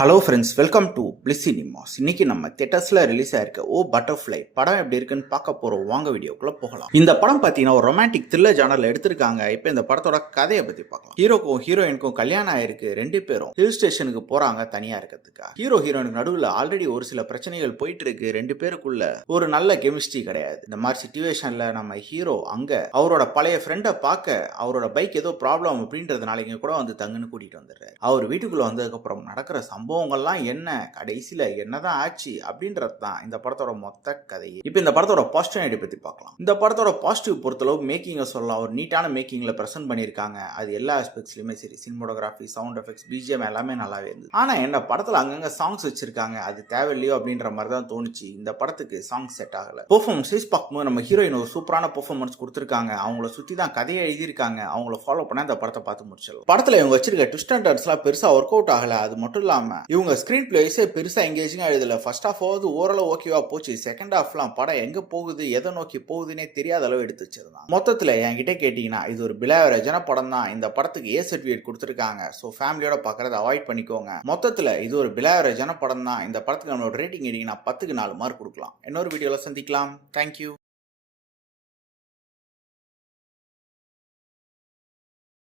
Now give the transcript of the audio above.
Hello friends, welcome to bliss cinemas. இன்னைக்கு நம்ம தியேட்டர்ஸ்ல release ஆயிருக்க ஓ பட்டர்ஃப்ளை படம் எப்படி இருக்குன்னு பார்க்க போறோம். வாங்க வீடியோக்குள்ள போகலாம். இந்த படம் பார்த்தீங்கன்னா ஒரு ரொமான்டிக் த்ரில்லர் ஜானர்ல எடுத்திருக்காங்க. இப்போ இந்த படத்தோட கதையை பத்தி பார்க்கலாம். ஹீரோக்கும் ஹீரோயினுக்கும் கல்யாணம் ஆயிருக்கு. ரெண்டு பேரும் ஹில் ஸ்டேஷனுக்கு போறாங்க தனியா இருக்கிறதுக்காக. ஹீரோயினுக்கு நடுவில் ஆல்ரெடி ஒரு சில பிரச்சனைகள் போயிட்டு இருக்கு. ரெண்டு பேருக்குள்ள ஒரு நல்ல கெமிஸ்ட்ரி கிடையாது. இந்த மாதிரி சிச்சுவேஷன்ல நம்ம ஹீரோ அங்க அவரோட பழைய ஃப்ரெண்டை பார்க்க அவரோட பைக் ஏதோ ப்ராப்ளம் அப்படின்றதுனால இங்க கூட வந்து தங்குன்னு கூட்டிட்டு வந்துடுறாரு. அவர் வீட்டுக்குள்ள வந்ததுக்கு அப்புறம் நடக்கிற சம்பவங்கள்லாம் என்ன, கடைசியில என்னதான் ஆச்சு அப்படின்றது தான் இந்த படத்தோட மொத்த கதையே. இப்போ இந்த படத்தோட பாசிட்டிவ் பத்தி பார்க்கலாம். இந்த படத்தோட பாசிட்டிவ் பொறுத்தளவு மேக்கிங்க சொல்லலாம். ஒரு நீட்டான மேக்கிங்ல பிரசன்ட் பண்ணியிருக்காங்க. அது எல்லா ஆஸ்பெக்ட்ஸ்லயுமே சரி, சினிமோட்டோகிராஃபி, சவுண்ட் எஃபெக்ட்ஸ், பிஜிஎம் எல்லாமே நல்லாவே இருந்தது. ஆனா என்ன படத்துல அங்கங்க சாங்ஸ் வச்சிருக்காங்க, அது தேவையில்லையோ அப்படின்ற மாதிரி தான் தோணுச்சு. இந்த படத்துக்கு சாங் செட் ஆகல. பெர்ஃபார்மன்ஸ் பார்க்கும்போது நம்ம ஹீரோயின் ஒரு சூப்பரான பெர்ஃபார்மன்ஸ் கொடுத்திருக்காங்க. அவங்கள சுத்தி தான் கதையை எழுதியிருக்காங்க. அவங்கள ஃபாலோ பண்ண இந்த படத்தை பார்த்து முடிச்சிடலாம். படத்துல இவங்க வச்சிருக்க ட்விஸ்ட் அண்ட் டர்ன்ஸ்லாம் பெருசா ஒர்க் அவுட் ஆகல. அது மட்டும் இல்லாம இவங்க ஸ்கிரீன் பிளேஸே பெருசா எங்கேஜிங்கா எழுதல. ஃபர்ஸ்ட் ஹாஃப் ஓரளவு ஓகேவா போச்சு. செகண்ட் ஹாஃப்லாம் படம் எங்க போகுது, எதை நோக்கி போகுதுன்னே தெரியாத அளவு எடுத்து வச்சிருந்தாங்க. மொத்தத்துல என்கிட்ட கேட்டீங்கன்னா இது ஒரு பிலாவரேஜான படம் தான். இந்த படத்துக்கு ஏ சர்டிஃபிகேட் கொடுத்துருக்காங்க. ஸோ ஃபேமிலியோட பார்க்கறத அவாய்ட் பண்ணிக்கோங்க. மொத்தத்துல இது ஒரு பிலாவரேஜான படம் தான். இந்த படத்துக்கு நம்மளோட ரேட்டிங் கேட்டீங்கன்னா 10க்கு 4 மார்க் கொடுக்கலாம். இன்னொரு வீடியோல சந்திக்கலாம். தேங்க்யூ.